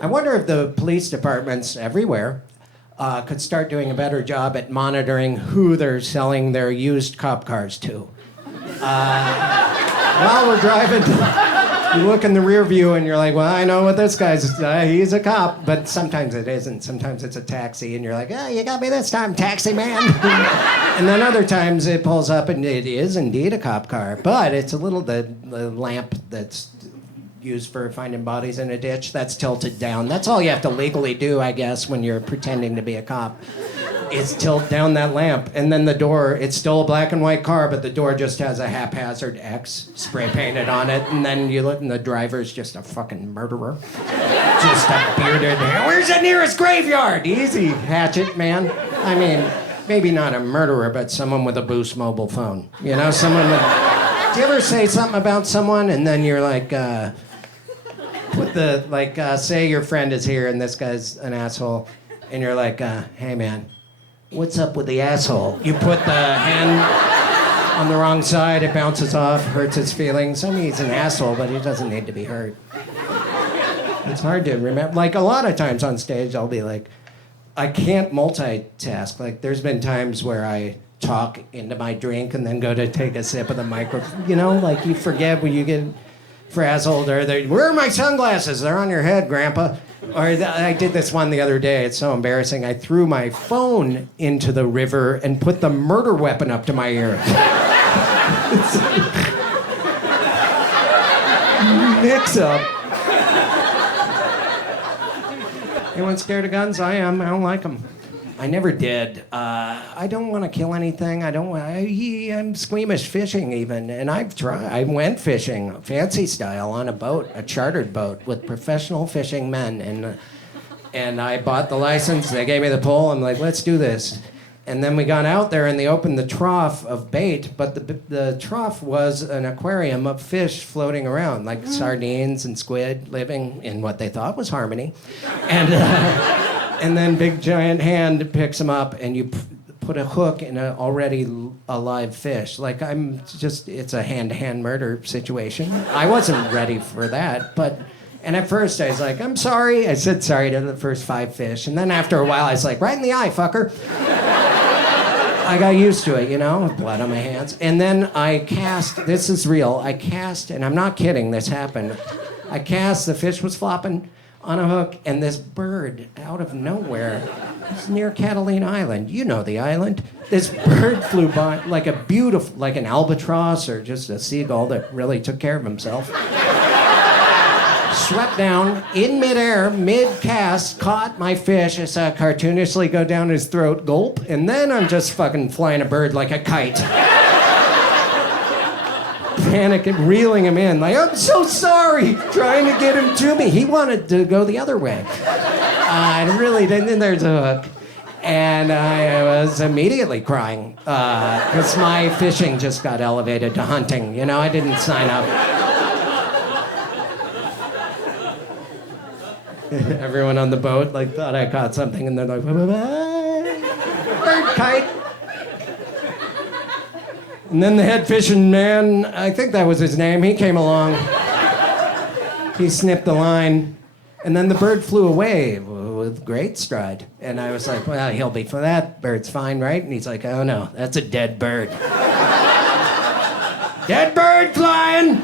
I wonder if the police departments everywhere could start doing a better job at monitoring who they're selling their used cop cars to. While we're driving, you look in the rear view and you're like, well, I know what this guy's, he's a cop. But sometimes it isn't. Sometimes it's a taxi and you're like, oh, you got me this time, taxi man. And then other times it pulls up and it is indeed a cop car. But it's a little, the lamp that's used for finding bodies in a ditch, that's tilted down. That's all you have to legally do, I guess, when you're pretending to be a cop. Is tilt down that lamp, and then the door, it's still a black and white car, but the door just has a haphazard X spray painted on it, and then you look and the driver's just a fucking murderer. Just a bearded, where's the nearest graveyard? Easy, hatchet, man. I mean, maybe not a murderer, but someone with a Boost mobile phone. You know, someone with... Do you ever say something about someone, and then you're like, say your friend is here and this guy's an asshole, and you're like, hey man, what's up with the asshole? You put the hand on the wrong side, it bounces off, hurts his feelings. I mean, he's an asshole, but he doesn't need to be hurt. It's hard to remember. Like, a lot of times on stage, I'll be like, I can't multitask. Like, there's been times where I talk into my drink and then go to take a sip of the microphone. You know, like, you forget when you get frazzled, or where are my sunglasses? They're on your head, Grandpa. Or I did this one the other day. It's so embarrassing. I threw my phone into the river and put the murder weapon up to my ear. Mix up. Anyone scared of guns? I am. I don't like them. I never did. I don't want to kill anything. I'm squeamish fishing even, and I've tried. I went fishing, fancy style, on a boat, a chartered boat with professional fishing men, and I bought the license. They gave me the pole. I'm like, let's do this. And then we got out there and they opened the trough of bait, but the trough was an aquarium of fish floating around, like sardines and squid living in what they thought was harmony, and then big giant hand picks them up and you put a hook in an already alive fish. Like, it's a hand-to-hand murder situation. I wasn't ready for that, and at first I was like, I'm sorry. I said sorry to the first 5 fish. And then after a while I was like, right in the eye, fucker. I got used to it, you know, blood on my hands. And then I cast, this is real, and I'm not kidding, this happened. I cast, the fish was flopping on a hook, and this bird out of nowhere, it's near Catalina Island. You know the island. This bird flew by like like an albatross or just a seagull that really took care of himself. Swept down in midair, mid-cast, caught my fish. I saw it cartoonishly go down his throat, gulp, and then I'm just fucking flying a bird like a kite. Panicking, reeling him in, like, I'm so sorry, trying to get him to me. He wanted to go the other way. I really didn't, and there's a hook. And I was immediately crying, because my fishing just got elevated to hunting. You know, I didn't sign up. Everyone on the boat thought I caught something, and they're like, bird kite. And then the head fishing man, I think that was his name, he came along. He snipped the line, and then the bird flew away with great stride. And I was like, well, he'll be for that. Bird's fine, right? And he's like, oh no, that's a dead bird. Dead bird flying!